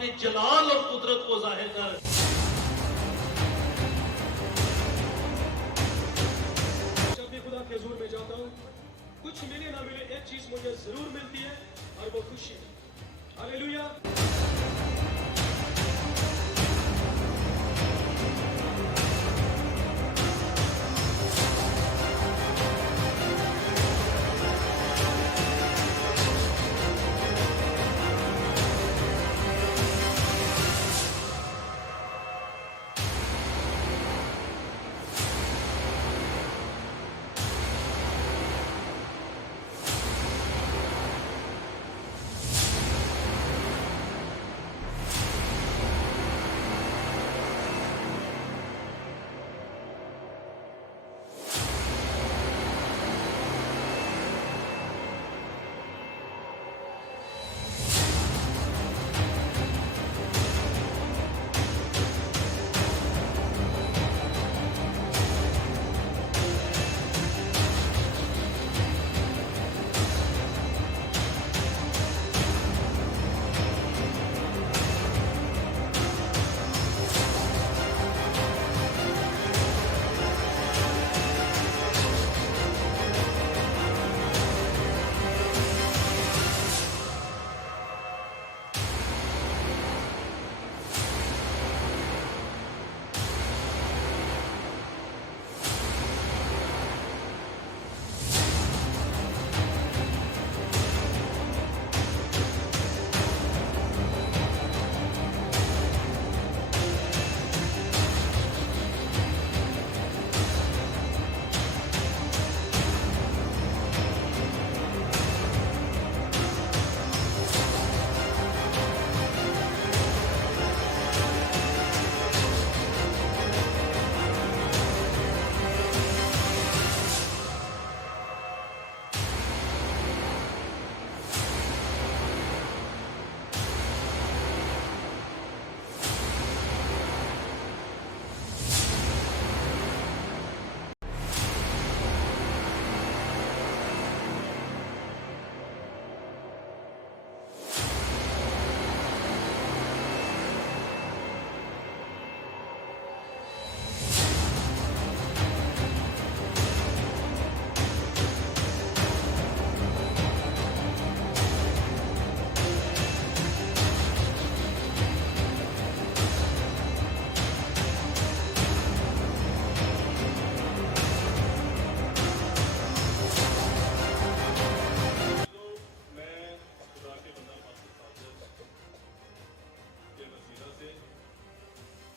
اپنے جلال اور قدرت کو ظاہر کر. جب بھی خدا کے حضور میں جاتا ہوں کچھ ملے نہ ملے ایک چیز مجھے ضرور ملتی ہے اور وہ خوشی ہے. ہاللیلویا.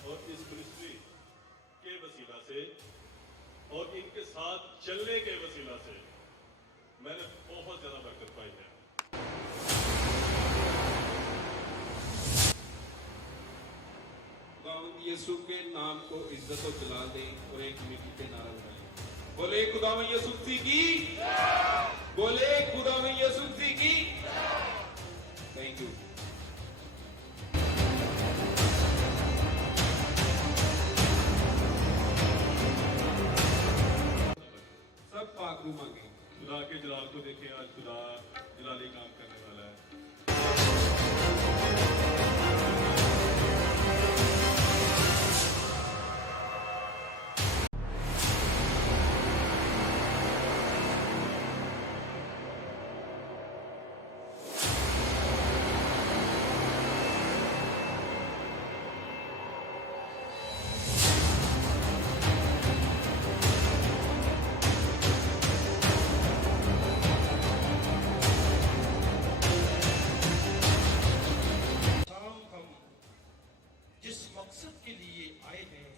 اور اس منسٹری کے وسیلہ سے اور ان کے ساتھ چلنے کے وسیلہ سے میں نے بہت زیادہ برکت پائی ہے. خداوند یسوع کے نام کو عزت و جلال دیں اور ایک میٹھی پہ نعرہ لگائیں. بولے خداوند یسوع مسیح کی. بولے خداوند یسوع مسیح کی. Thank you. سب پاک روح مانگیں. خدا کے جلال کو دیکھیں. آج خدا جلالی کام کرنے والا ہے. جس مقصد کے لیے آئے ہیں،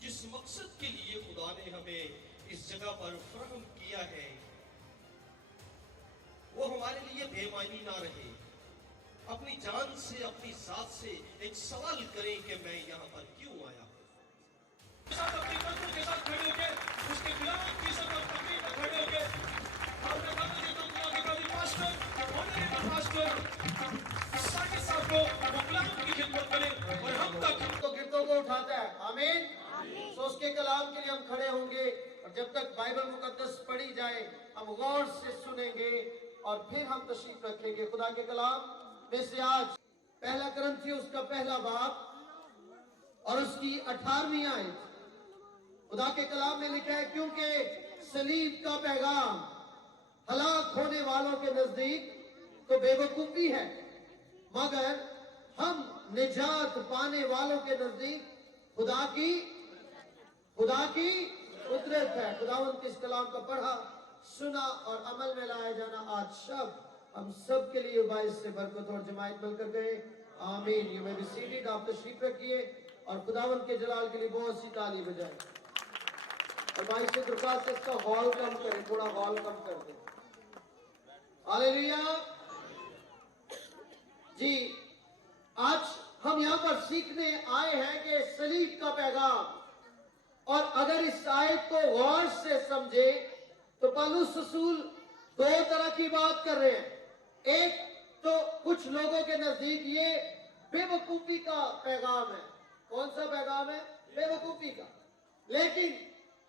جس مقصد کے لیے خدا نے ہمیں اس جگہ پر فراہم کیا ہے، وہ ہمارے لیے بے معنی نہ رہے. اپنی جان سے، اپنی ذات سے ایک سوال کریں کہ میں یہاں پر کیوں آیا ہوں. اپنی قدموں کے ساتھ کھڑے ہو کے اس کے غلام کی سبب تقریب میں کھڑے ہو کے آپ نے کہا کہ تم کے قاضی پاسٹر آنریبل پاسٹر ساکر صاحب کو وہ غلام کی خدمت کریں اور ہم تک تو گردوں کو اٹھاتا ہے. آمین. سو اس کے کلام کے لیے ہم کھڑے ہوں گے اور جب تک بائبل مقدس پڑھی جائے ہم غور سے سنیں گے اور پھر ہم تشریف رکھیں گے. خدا کے کلام میں سے آج पहला करंथियों उसका पहला बाब और उसकी 18वीं आयत। खुदा के कलाम में लिखा है, क्योंकि सलीब का पैगाम हलाक होने वालों के नजदीक तो बेवकूफी है, मगर हम निजात पाने वालों के नजदीक खुदा की कुदरत है। खुदावंद के इस कलाम का पढ़ा, सुना और अमल में लाया जाना आज शब्द हम सब के लिए बाइस से बरकत और जमायत मिलकर गए। आमीन। You may be seated. आप तशरीफ रखिए और खुदावंद के जलाल के लिए बहुत सी ताली बजाएं। और भाई से दरख्वास्त है, इसका हॉल कम करें, थोड़ा हॉल कम कर दें। हालेलुया जी। आज हम यहाँ पर सीखने आए हैं कि सलीब का पैगाम, और अगर इस आयत को गौर से समझे तो पौलुस रसूल दो तरह की बात कर रहे हैं। एक तो कुछ लोगों के नजदीक ये बेवकूफी का पैगाम है। कौन सा पैगाम है? बेवकूफी का। लेकिन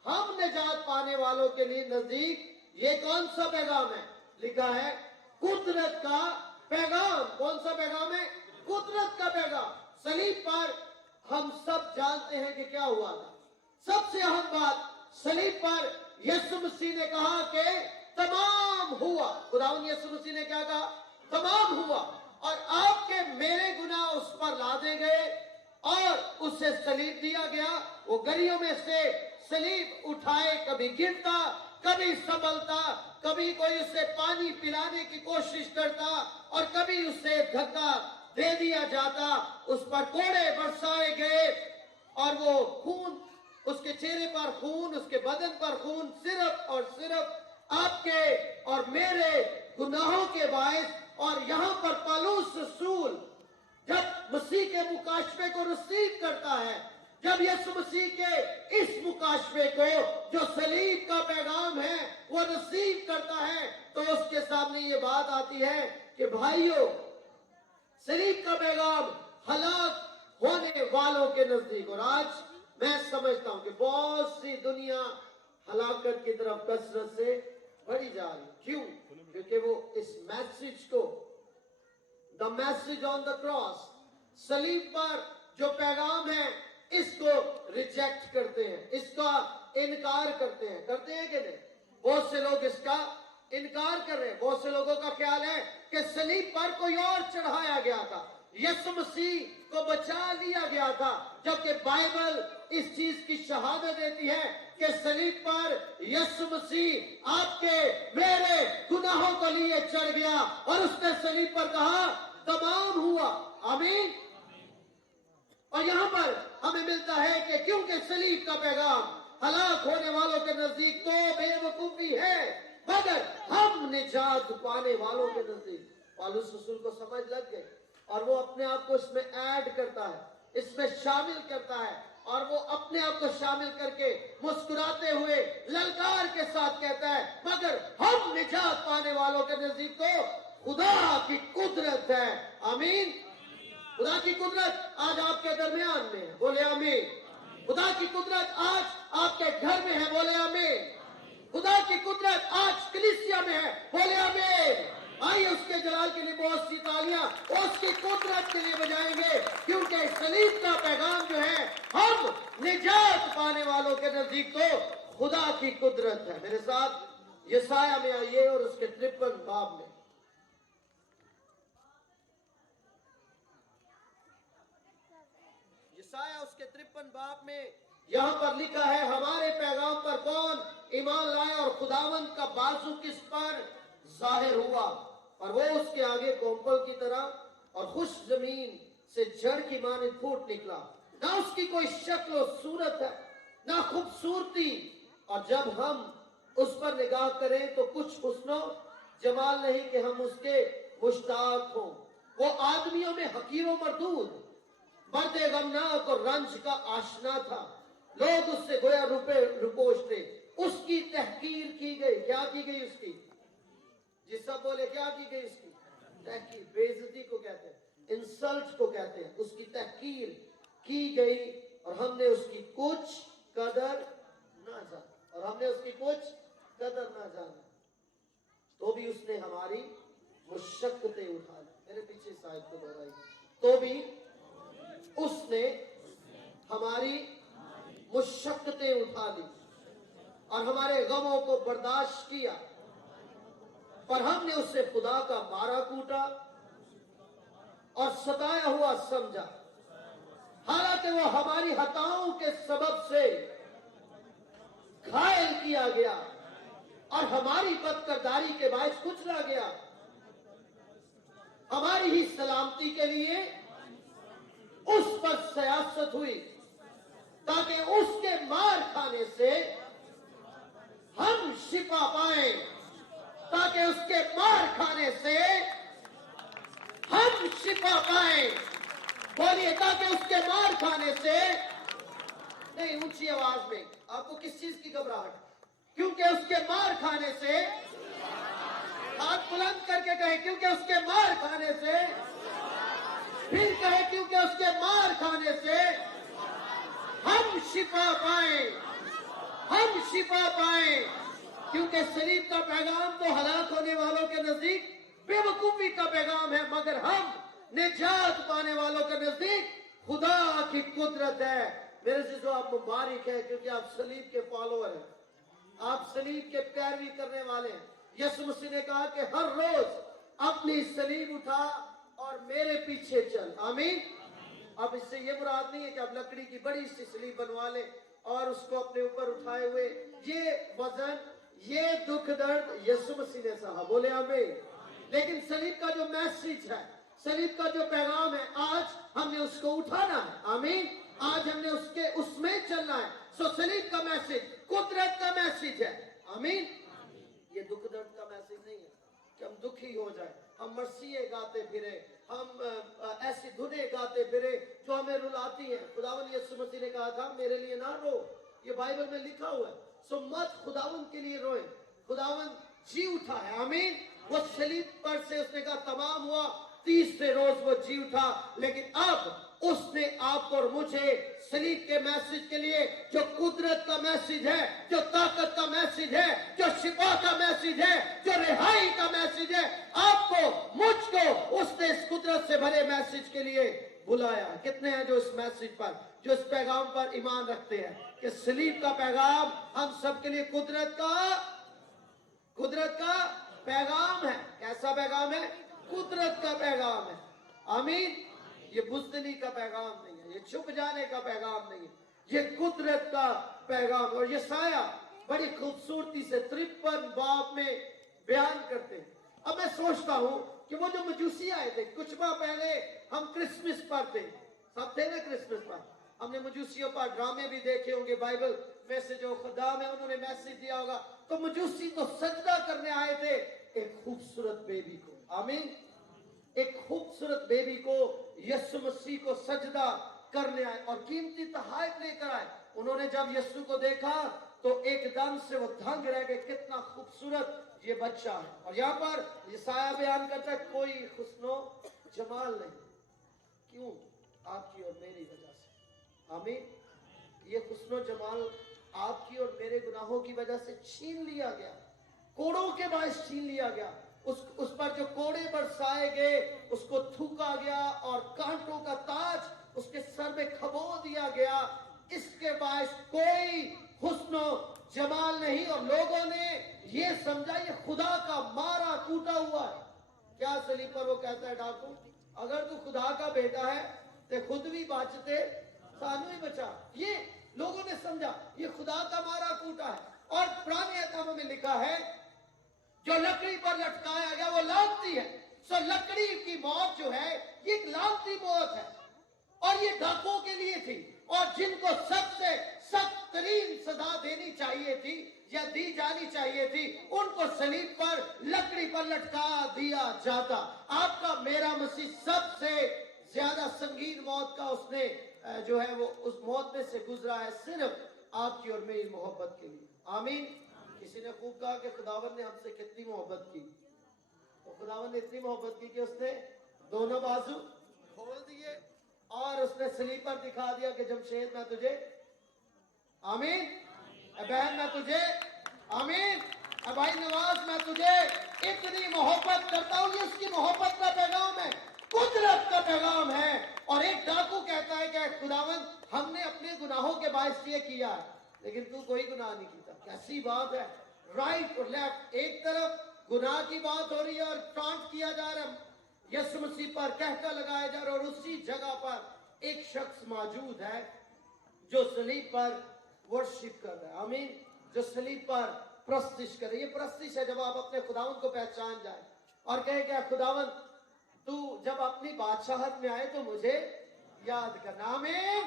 हम निजात पाने वालों के लिए नजदीक ये कौन सा पैगाम है? लिखा है कुदरत का पैगाम। कौन सा पैगाम है? कुदरत का पैगाम। सलीब पर हम सब जानते हैं कि क्या हुआ था। सबसे अहम बात, सलीब पर यीशु मसीह ने कहा कि तमाम हुआ। खुदावंद यीशु मसीह ने क्या कहा? तमाम हुआ। और आपके मेरे गुनाह उस पर लादे गए और उसे सलीब दिया गया। वो गलियों में से सलीब उठाए, कभी गिरता, कभी संभलता, कभी कोई उसे पानी पिलाने की कोशिश करता और कभी उसे धक्का दे दिया जाता। उस पर कोड़े बरसाए गए और वो खून, उसके चेहरे पर खून, उसके बदन पर खून, सिर्फ और सिर्फ आपके और मेरे गुनाहों के बायस। और यहाँ पर पौलुस रसूल जब मसीह के मुकाशफे को रिसीव करता है, जब यीशु मसीह के इस मुकाशफे को जो सलीब का पैगाम है वो रिसीव करता है, तो उसके सामने ये बात आती है कि भाइयों, सलीब का पैगाम हलाक होने वालों के नजदीक। और आज मैं समझता हूं कि बहुत सी दुनिया हलाकत की तरफ कसरत से बढ़ी जा रही। क्यों? क्योंकि वो इस मैसेज को, the message on the cross, सलीब पर जो पैगाम है, इसको रिजेक्ट करते हैं, इसका इनकार करते हैं। करते हैं कि नहीं? बहुत से लोग इसका इनकार कर रहे हैं। बहुत से लोगों का ख्याल है कि सलीब पर कोई और चढ़ाया गया था, यीशु मसीह को बचा लिया गया था, जबकि बाइबल इस चीज की शहादत देती है कि सलीब पर यीशु मसीह आपके मेरे गुनाहों को लिए चढ़ गया और उसने सलीब पर कहा तमाम हुआ। आमीन। और यहाँ पर हमें मिलता है कि क्योंकि सलीब का पैगाम हलाक होने वालों के नजदीक तो बेवकूफी है, मगर हम निजात पाने वालों के नजदीक। पौलुस रसूल को समझ लग गई और वो अपने आप को इसमें ऐड करता है, इसमें शामिल करता है, और वो अपने आप को शामिल करके मुस्कुराते हुए ललकार के साथ कहता है, मगर हम निजात पाने वालों के नजदीक तो खुदा की कुदरत है। आमीन। खुदा की कुदरत आज आपके दरमियान में है, बोले आमीन। खुदा की कुदरत आज आपके घर में है, बोले आमीन। खुदा की कुदरत आज कलीसिया में है, बोले आमीन। आइए उसके जलाल के लिए बहुत सी तालियां उसकी कुदरत के लिए बजाएंगे, क्योंकि सलीब का पैगाम जो है, हम निजात पाने वालों के नजदीक तो खुदा की कुदरत है। मेरे साथ यशाया में आइए और उसके 53 बाब में। यशाया उसके 53 बाब में यहाँ पर लिखा है, हमारे पैगाम पर कौन ईमान लाए और खुदावंद का बाजू किस पर जाहिर हुआ, और वो उसके आगे कोम्पल की तरह और खुश जमीन से जड़ की मानिंद फूट निकला। ना उसकी कोई शक्ल और सूरत है, ना खूबसूरती, और जब हम उस पर निगाह करें तो कुछ हुस्नो जमाल नहीं कि हम उसके मुश्ताक हों। वो आदमियों में हकीर व मरदूद, मर्दे गमनाक और रंज का आशना था। लोग उससे गोया रुपोश थे। उसकी तहकीर की गई। क्या की गई उसकी? जिस सब बोले क्या की गई उसकी? तहकीर। बेइज्जती को कहते हैं, इंसल्ट को कहते हैं। उसकी तहकीर की गई और हमने उसकी कुछ कदर ना जाना। और हमने उसकी कुछ कदर ना जाना, तो भी उसने हमारी मुशक्कतें उठा ली। मेरे पीछे साइड को दोहराई। तो भी उसने हमारी मुशक्कतें उठा ली और हमारे गमों को बर्दाश्त किया, पर हमने उसे खुदा का मारा कूटा और सताया हुआ समझा। हालांकि वो हमारी हताओं के सबब से घायल किया गया और हमारी बदकिरदारी के बायस कुचला गया। हमारी ही सलामती के लिए उस पर सियासत हुई, ताकि उसके मार खाने से हम शिफा पाएं, ताकि उसके मार खाने से हम शिफा पाएं। बोलिए, ताकि उसके मार खाने से। नहीं, ऊंची आवाज में। आपको किस चीज की घबराहट? क्योंकि उसके मार खाने से। हाथ बुलंद करके कहे, क्योंकि उसके मार खाने से। फिर कहे, क्योंकि उसके मार खाने से हम शिफा पाएं, हम शिफा पाएं। क्योंकि सलीब का पैगाम तो हलाक होने वालों के नजदीक बेवकूफी का पैगाम है, मगर हम निजात पाने वालों के नजदीक खुदा की कुदरत है। मेरे से जो आप मुबारक है, क्योंकि आप सलीब के फॉलोअर हैं, आप सलीब के पैरवी करने वाले हैं। यीशु मसीह ने कहा कि हर रोज अपनी सलीब उठा और मेरे पीछे चल। आमीन। अब इससे ये मुराद नहीं है कि आप लकड़ी की बड़ी सी सलीब बनवा लें और उसको अपने ऊपर उठाए हुए ये वजन, ये दुख दर्द यीशु मसीह ने सहा। बोले आमीन। लेकिन सलीब का जो मैसेज है, सलीब का जो पैगाम है, आज हमने उसको उठाना है। आमीन। आज हमने उसमें चलना है। सो सलीब का मैसेज कुदरत का मैसेज है। आमीन। ये दुख दर्द का मैसेज नहीं है कि हम दुखी हो जाए, हम मरसिए गाते फिरे, हम ऐसी धुनें गाते फिरे जो हमें रुलाती हैं। खुदावन यीशु मसीह ने कहा था, मेरे लिए ना रो, ये बाइबल में लिखा हुआ है। सो मत खुदावन के लिए रोए, खुदावन जी उठा है। आमीन। वो सलीब पर से उसने कहा तमाम हुआ, तीसरे रोज वो जी उठा। लेकिन अब उसने आपको और मुझे सलीब के मैसेज के लिए, जो कुदरत का मैसेज है, जो ताकत का मैसेज है, जो शिफा का मैसेज है, जो रिहाई का मैसेज है, आपको मुझको उसने इस कुदरत से भरे मैसेज के लिए बुलाया। कितने हैं जो इस मैसेज पर, जो इस पैगाम पर ईमान रखते हैं कि सलीब का पैगाम हम सबके लिए कुदरत का पैगाम है। कैसा पैगाम है? कुदरत का पैगाम है। आमीन। ये बुज़दिली का पैगाम नहीं है, ये छुप जाने का पैगाम नहीं है, ये कुदरत का पैगाम। और ये साया बड़ी खूबसूरती से 53 बाब में बयान करते हैं। अब मैं सोचता हूं कि वो जो मजूसी आए थे कुछ माह पहले, हम क्रिसमस पर थे, सब थे ना क्रिसमस पर। हमने मजूसियों पर ड्रामे भी देखे होंगे, बाइबल में से जो खुदाम है उन्होंने मैसेज दिया होगा। तो मजूसी तो सजदा करने आए थे एक खूबसूरत बेबी को। आमीन। एक खूबसूरत बेबी को, यीशु मसीह को सजदा करने आए और कीमती तोहफे लेकर आए। उन्होंने जब यीशु को देखा तो एकदम से वो दंग रह गए, कितना खूबसूरत ये बच्चा है। और यहाँ पर यशायाह बयान करता है, कोई हुस्नो जमाल नहीं। क्यों? आपकी और मेरी वजह से। आमीन। ये हुस्नो जमाल आपकी और मेरे गुनाहों की वजह से छीन लिया गया, कोड़ों के बायस छीन लिया गया। उस पर जो कोड़े बरसाए गए उसको थूका गया और कांटों का ताज उसके सर में खबो दिया गया। इसके बायस कोई हुस्नो जमाल नहीं। और लोगों ने ये समझा ये खुदा का मारा कूटा हुआ है। क्या सलीब पर वो कहता है, डाकू अगर तू खुदा का बेटा है तो खुद भी बचते सानू ही बचा। ये लोगों ने समझा ये खुदा का मारा कूटा है। और पुराने अहकामों में लिखा है जो लकड़ी पर लटकाया गया वो लानती है। सो लकड़ी की मौत जो है ये एक लानती मौत है और ये डाकुओं के लिए थी। और जिनको सबसे सख्त तरीन सजा देनी चाहिए थी या दी जानी चाहिए थी, उनको सलीब पर लकड़ी पर लटका दिया जाता। आपका मेरा मसीह सबसे ज्यादा संगीन मौत का उसने जो है वो उस मौत में से गुजरा है, सिर्फ आपकी और मेरी मोहब्बत के लिए। आमीन। किसी ने खूब कहा कि खुदावन ने हमसे कितनी मोहब्बत की। तो खुदावन ने इतनी मोहब्बत की कि उसने दोनों बाजू खोल दिए और उसने सलीब पर दिखा दिया कि जमशेद मैं तुझे, आमीन, बहन मैं तुझे, आमीन, भाई नवाज मैं तुझे इतनी मोहब्बत करता हूं। ये उसकी मोहब्बत का पैगाम है। कुदरत का पैगाम है। और एक डाकू कहता है कि खुदावन हमने अपने गुनाहों के बायस ये किया है, लेकिन तू कोई गुनाह नहीं किया। कैसी बात है, राइट और लेफ्ट, एक तरफ गुनाह की बात हो रही है और टांट किया जा रहा है, यीशु मसीह पर कहका लगाया जा रहा है, और उसी जगह पर एक शख्स मौजूद है जो सलीब पर वर्शिप कर रहा है। आमीन। जो सलीब पर प्रस्तिश करे। ये प्रस्तिश है जब आप अपने खुदावन को पहचान जाए और कहे कि खुदावन तू जब अपनी बादशाहत में आए तो मुझे याद करना। आमीन।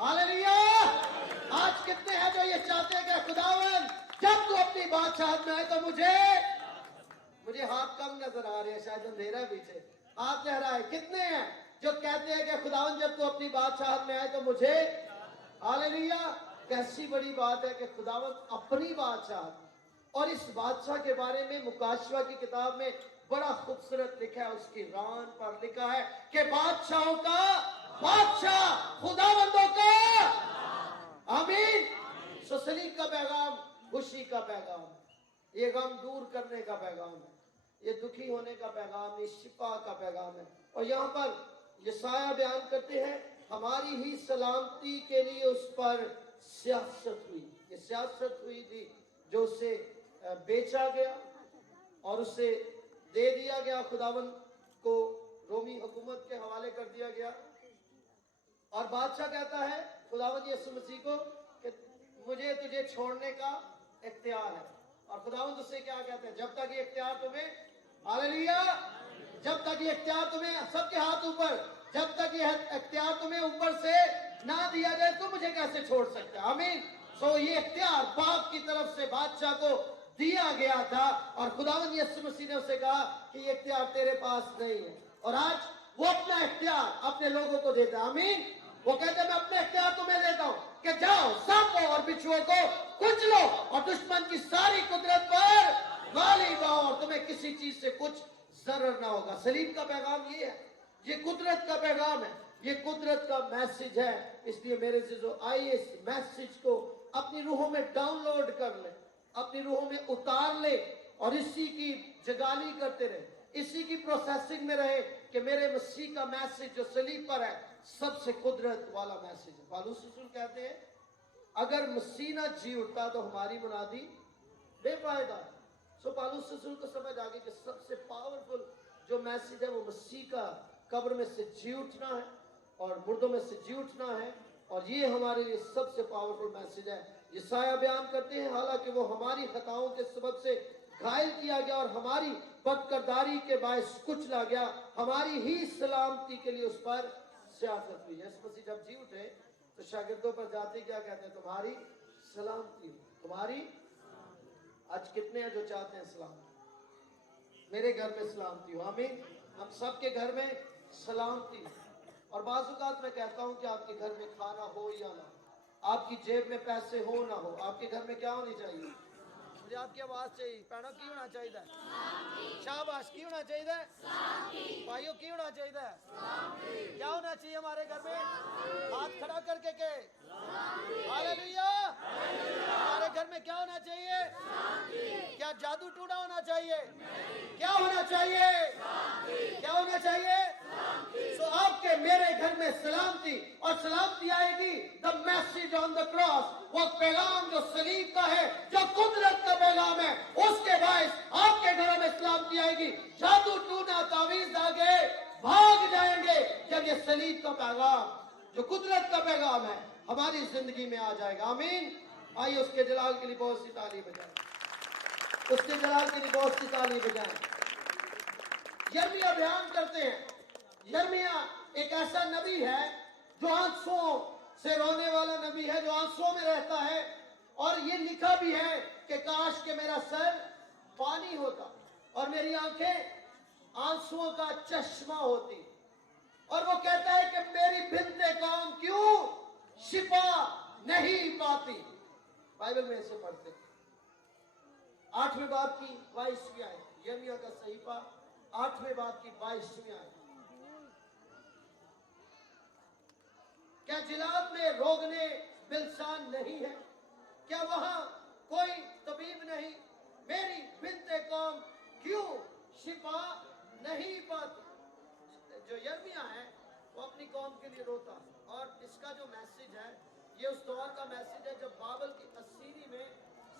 हालेलुया। आज कितने हैं जो ये चाहते हैं कि खुदावन जब तू अपनी बादशाहत में आए तो मुझे हाथ कम नजर आ रहे हैं, शायद अंधेरा पीछे, हाथ लहराए। कितने हैं जो कहते हैं कि खुदावन जब तू अपनी बादशाहत में आए तो मुझे। हालेलुया। कैसी बड़ी बात है कि खुदावन अपनी बादशाहत, और इस बादशाह के बारे में मुकाशवा की किताब में बड़ा खूबसूरत लिखा है। उसकी रान पर लिखा है कि बादशाहों का बादशाह खुदावंदों का। आमीन। सो सलीब का पैगाम खुशी का पैगाम, ये गम दूर करने का पैगाम है, ये दुखी होने का पैगाम, ये शिफा का पैगाम है। और यहाँ पर यशाया बयान करते हैं हमारी ही सलामती के लिए उस पर सियासत हुई। ये सियासत हुई थी जो उसे बेचा गया और उसे दे दिया गया, खुदावन को रोमी हुकूमत के हवाले कर दिया गया। और बादशाह कहता है खुदावन यीशु मसीह को कि मुझे तुझे छोड़ने का इख्तियार है। और खुदावन तुझसे क्या कहते हैं, जब तक ये इख्तियार तुम्हें, हालेलुया, जब तक ये इख्तियार तुम्हें, सबके हाथ ऊपर, जब तक ये इख्तियार तुम्हें ऊपर से ना दिया जाए तो मुझे कैसे छोड़ सकते हैं। आमीन। सो ये इख्तियार बाप की तरफ से बादशाह को दिया गया था और खुदावन यीशु मसीह ने उसे कहा कि ये इख्तियार तेरे पास नहीं है। और आज वो अपना इख्तियार अपने लोगों को देता है। आमीन। वो कहते हैं मैं अपना इख्तियार तुम्हें देता हूं कि जाओ सांपों और बिच्छुओं को कुचलो और दुश्मन की सारी कुदरत पर गालिब आओ और तुम्हें किसी चीज से कुछ जरर ना होगा। सलीब का पैगाम ये है, ये कुदरत का पैगाम है, ये कुदरत का मैसेज है। इसलिए मेरे से जो आइए इस मैसेज को अपनी रूहों में डाउनलोड कर ले, अपनी रूहों में उतार ले और इसी की जगाली करते रहे, इसी की प्रोसेसिंग में रहे कि मेरे मसीह का मैसेज जो सलीब पर है सबसे कुदरत वाला मैसेज है। पौलुस रसूल कहते हैं अगर मसीह ना जी उठता तो हमारी मुनादी बेफायदा। सो पौलुस रसूल को समझ आ गई कि सबसे पावरफुल जो मैसेज है वो मसीह का कब्र में से जी उठना है और मुर्दों में से जी उठना है, और ये हमारे लिए सबसे पावरफुल मैसेज है। यशाया बयान करते हैं हालांकि वो हमारी खताओं के सबब से घायल किया गया और हमारी बदकिरदारी के बायस कुचला गया, हमारी ही सलामती के लिए उस पर सियासत हुई। यीशु मसीह जब जी उठे तो शागिर्दों पर जाते क्या कहते हैं, तुम्हारी सलामती, तुम्हारी। आज कितने हैं जो चाहते हैं सलामती, मेरे घर में सलामती हो। आमीन। हम सबके घर में सलामती। और बाज़ मैं कहता हूं कि आपके घर में खाना हो या ना, आपकी जेब में पैसे हो ना हो, आपके घर में क्या होनी चाहिए। मुझे आपकी आवाज चाहिए। पैनों की होना चाहिए, शाबाश की होना चाहिए, भाइयों की होना चाहिए। क्या होना चाहिए हमारे घर में, हाथ खड़ा करके के हालेलुया। हमारे घर में क्या होना चाहिए, क्या जादू टूटा होना चाहिए, क्या होना चाहिए, क्या होना चाहिए। तो आपके मेरे घर में सलामती, और सलामती आएगी the message on the cross, वो पैगाम जो सलीब का है, जो कुदरत का पैगाम है, उसके बायस आपके घरों में सलामती आएगी। जादू टूना तावीज आगे भाग जाएंगे जब ये सलीब का पैगाम जो कुदरत का पैगाम है हमारी जिंदगी में आ जाएगा। आमीन। आइए उसके जलाल के लिए बहुत सी ताली बजाएं, उसके जलाल के लिए बहुत सी ताली बजाएं। यिर्मयाह बयान करते हैं, यिर्मयाह एक ऐसा नबी है जो आंसुओं से रोने वाला नबी है, जो आंसुओं में रहता है। और ये लिखा भी है कि काश के मेरा सर पानी होता और मेरी आंखें आंसुओं का चश्मा होती। और वो कहता है कि मेरी बिन्ते कौम क्यों शिफा नहीं पाती। बाइबल में ऐसे पढ़ते 8वें बाब की 22वीं आयत, यिर्मयाह का सहीफा 8वें बाब की 22वीं आयत। क्या जिलाद में रोगने बिलसान नहीं है, क्या वहां कोई तबीब नहीं, मेरी बिन्ते कौम क्यों शिफा नहीं पाती। जो यिर्मयाह है वो अपनी कौम के लिए रोता है, और इसका जो मैसेज है ये उस दौर का मैसेज है जब बाबल की असीरी में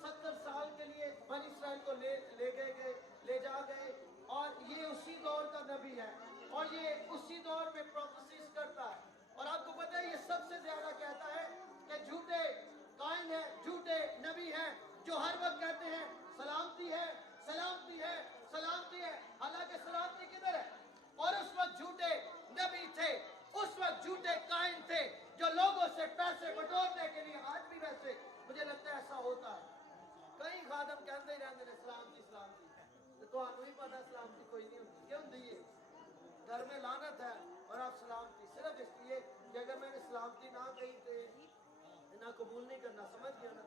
70 साल के लिए बनी इस्राएल को ले जा गए, और ये उसी दौर का नबी है और ये उसी दौर में प्रोफेसीज करता है। और आपको पता है ये सबसे ज्यादा कहता है कि झूठे कायन है, झूठे नबी हैं जो हर वक्त कहते हैं सलामती है, सलामती है, सलामती है, हालांकि सलामती किधर है। और उस वक्त झूठे नबी थे, उस वक्त झूठे कायन थे जो लोगों से पैसे बटोरने के लिए, आज भी वैसे मुझे लगता है ऐसा होता है, कई खादम कहते ही रहते हैं सलामती सलामती, तो आपको ही पता सलामती कोई नहीं होती, क्यों दी है घर में लानत है और आप सलामती सिर्फ इसलिए कि अगर मैंने सलामती ना कही तो ना कबूल नहीं करना, समझ गया ना।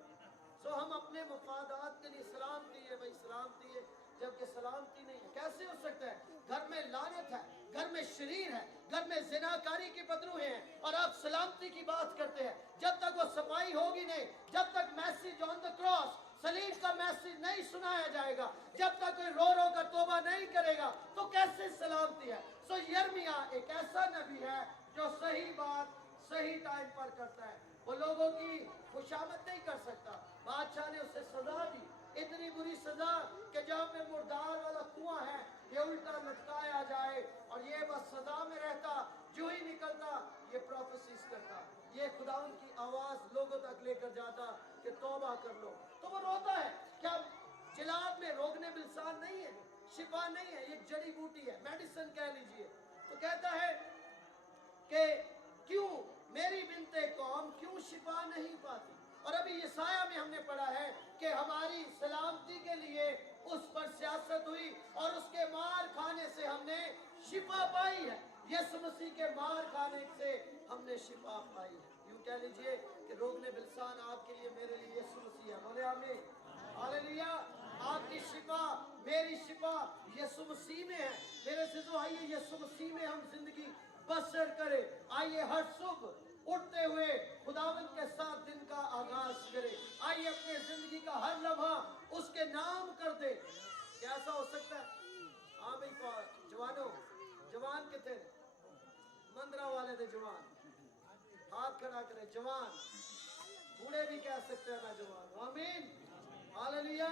सो हम अपने मफादात के लिए सलामती है भाई, सलामती है, जबकि सलामती नहीं है। कैसे हो सकता है? घर में लानत है, घर में शरीर है, घर में जिनाकारी के बदरू हैं और आप सलामती की बात करते हैं। जब तक वो सफाई होगी नहीं, जब तक मैसेज ऑन द क्रॉस सलीब का मैसेज नहीं सुनाया जाएगा, जब तक कोई रो रो कर तौबा नहीं करेगा तो कैसे सलामती है। सो यिर्मयाह एक ऐसा नबी है जो सही बात सही टाइम पर करता है, वो लोगों की खुशामद नहीं कर सकता। बादशाह ने उसे सजा दी, इतनी बुरी सजा कि जहाँ पे मुर्दार वाला कुआं है ये उल्टा लटकाया जाए, और ये बस सजा में रहता, जो ही निकलता ये प्रोफेसीज करता, ये खुदावन की आवाज लोगों तक लेकर जाता कि तौबा कर लो। तो वो रोता है, क्या जिलाद में रोगने बिलसान नहीं है, शिफा नहीं है, ये जड़ी बूटी है, मेडिसिन कह लीजिए। तो कहता है कि क्यों मेरी बिनते कौम क्यों शिफा नहीं पाती। और अभी यसाया में हमने पढ़ा है कि हमारी सलामती के लिए उस पर सियासत हुई और उसके मार खाने से हमने शिफा पाई है। यीशु मसीह के मार खाने से हमने शिफा पाई है। यूं कह लीजिए कि रोगने बिलसान आपके लिए मेरे लिए यीशु मसीह है। बोले आमीन, हालेलुया। आपकी शिफा मेरी शिफा यीशु मसीह में है। मेरे सिजो आइए यीशु मसीह में हम जिंदगी बसर करें। आइए हर सुबह उठते हुए खुदावंद के साथ दिन का आगाज करें। आइए अपने जिंदगी का हर लम्हा उसके नाम कर दे। कैसा हो सकता है? हाँ भाई जवानों, जवान कितने मंदरा वाले थे, जवान हाथ खड़ा करें, जवान बूढ़े भी कह सकते हैं मैं जवान हूं। आमीन, हालेलुया।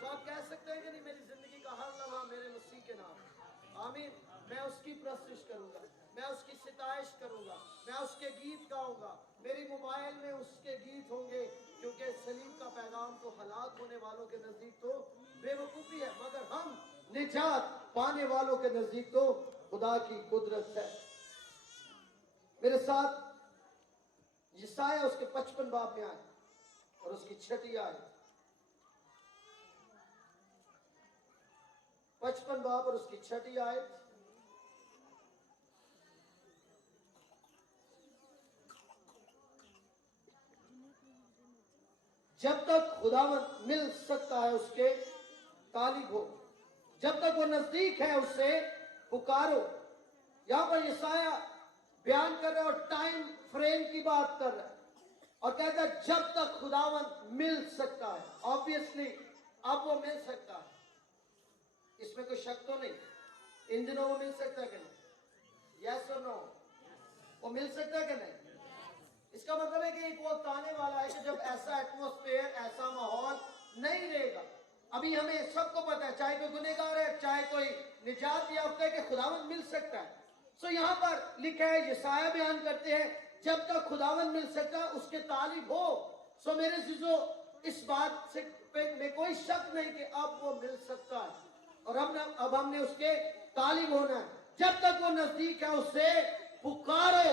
तो आप कह सकते हैं कि नहीं मेरी जिंदगी का हर लम्हा मेरे मसीह के नाम। आमीन। मैं उसकी प्रस्तुत करूंगा, मैं उसकी सिताइश करूंगा, मैं उसके गीत गाऊंगा, मेरी मोबाइल में उसके गीत होंगे, क्योंकि सलीब का पैगाम तो हलाक होने वालों के नजदीक तो बेवकूफी है, मगर हम निजात पाने वालों के नजदीक तो खुदा की कुदरत है। मेरे साथ यसाया उसके 55 बाब में आए और उसकी 6 आयत, 55 बाब और उसकी 6 आयत। जब तक खुदावंद मिल सकता है उसके तालिब हो, जब तक वो नजदीक है उससे पुकारो। यहां पर यसाया बयान कर रहा है और टाइम फ्रेम की बात कर रहा है और कहता है जब तक खुदावंद मिल सकता है। ऑब्वियसली अब वो मिल सकता है, इसमें कोई शक तो नहीं। इन दिनों वो मिल सकता है कि नहीं? यस और नो? वो मिल सकता है कि नहीं? इसका मतलब है कि एक वक्त आने वाला है कि जब ऐसा एटमॉस्फेयर, ऐसा माहौल नहीं रहेगा। अभी हमें सबको पता है, चाहे कोई गुनहगार है, चाहे कोई निजात याफ्ता है, कि खुदावंद मिल सकता है। सो यहाँ पर लिखा है, यसाया बयान करते हैं जब तक खुदावंद मिल सकता है उसके तालिब हो। सो मेरे जीजो, इस बात से में कोई शक नहीं कि अब वो मिल सकता है और अब हमने उसके तालिब होना है। जब तक वो नजदीक है उससे पुकारो।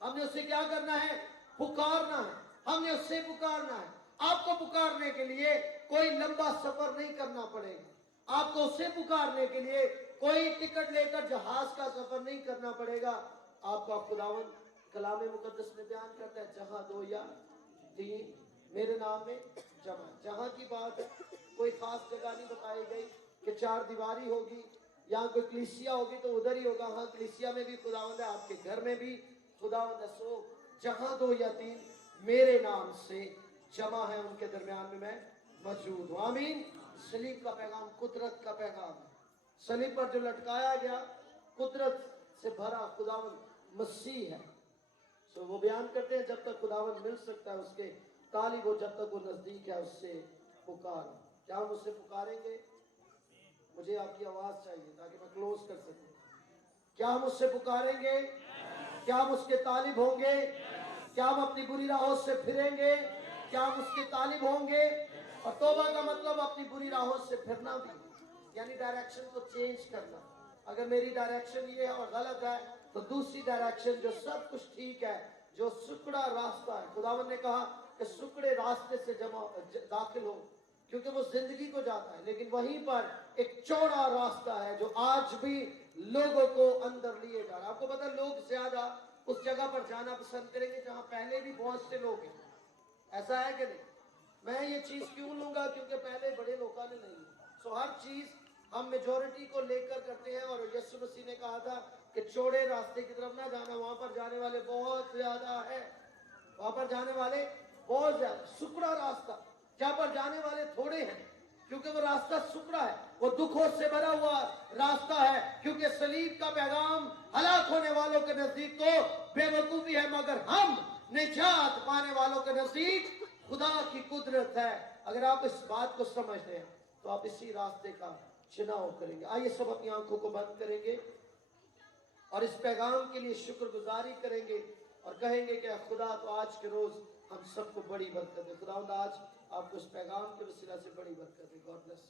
हमने उससे क्या करना है? पुकारना है। हमने उससे पुकारना है। आपको पुकारने के लिए कोई लंबा सफर नहीं करना पड़ेगा। आपको उससे पुकारने के लिए कोई टिकट लेकर जहाज का सफर नहीं करना पड़ेगा। आपका खुदावंद कलाम मुकद्दस में बयान करता है, जहां 2 या 3 मेरे नाम में जमा। जहां की बात है, कोई खास जगह नहीं बताई गई कि 4 दीवारी होगी, यहाँ कोई कलीसिया होगी तो उधर ही होगा। हाँ, कलीसिया में भी खुदावंद है, आपके घर में भी खुदावंद है। सो जहां 2 या 3 मेरे नाम से जमा है उनके दरमियान में मैं मौजूद हूं। आमीन। सलीब का पैगाम कुदरत का पैगाम है। सलीब पर जो लटकाया गया कुदरत से भरा खुदावन मसीह है। सो वो बयान करते हैं जब तक खुदावन मिल सकता है उसके तालिब हो, जब तक वो नजदीक है उससे पुकार। क्या हम उससे पुकारेंगे? मुझे आपकी आवाज चाहिए ताकि मैं क्लोज कर सकूं। क्या हम उससे पुकारेंगे? क्या हम उसके तालिब होंगे? क्या हम अपनी बुरी राहों से फिरेंगे? क्या हम उसके तालिब होंगे? और तौबा का मतलब अपनी बुरी राहों से फिरना भी, यानी डायरेक्शन को चेंज करना। अगर मेरी डायरेक्शन ये है और गलत है तो दूसरी डायरेक्शन जो सब कुछ ठीक है, जो सुकड़ा रास्ता है, खुदावन ने कहा कि सुकड़े रास्ते से दाखिल हो, क्योंकि वो जिंदगी को जाता है, लेकिन वहीं पर एक चौड़ा रास्ता है जो आज भी लोगों को अंदर लिए जा रहा है। आपको पता है लोग ज्यादा उस जगह पर जाना पसंद करेंगे जहां पहले भी बहुत से लोग हैं। ऐसा है कि नहीं? मैं ये चीज क्यों लूंगा? क्योंकि पहले बड़े लोगों ने नहीं ली। सो हर चीज हम मेजोरिटी को लेकर करते हैं। और यीशु मसीह ने कहा था कि चौड़े रास्ते की तरफ ना जाना, वहां पर जाने वाले बहुत ज्यादा है, वहां पर जाने वाले बहुत ज्यादा। सुकड़ा रास्ता जहां पर जाने वाले थोड़े हैं, क्योंकि वो रास्ता सुकड़ा है, वो दुखों से भरा हुआ रास्ता है, क्योंकि सलीब का पैगाम हलाक होने वालों के नजदीक तो बेवकूफी है, मगर हम निजात पाने वालों के नजदीक खुदा की कुदरत है। अगर आप इस बात को समझते हैं तो आप इसी रास्ते का चुनाव करेंगे। आइए सब अपनी आंखों को बंद करेंगे और इस पैगाम के लिए शुक्रगुजारी करेंगे और कहेंगे कि खुदा तो आज के रोज हम सबको बड़ी बरकत है। खुदा आज आपको इस पैगाम के वसीला से बड़ी बरकत है। God bless.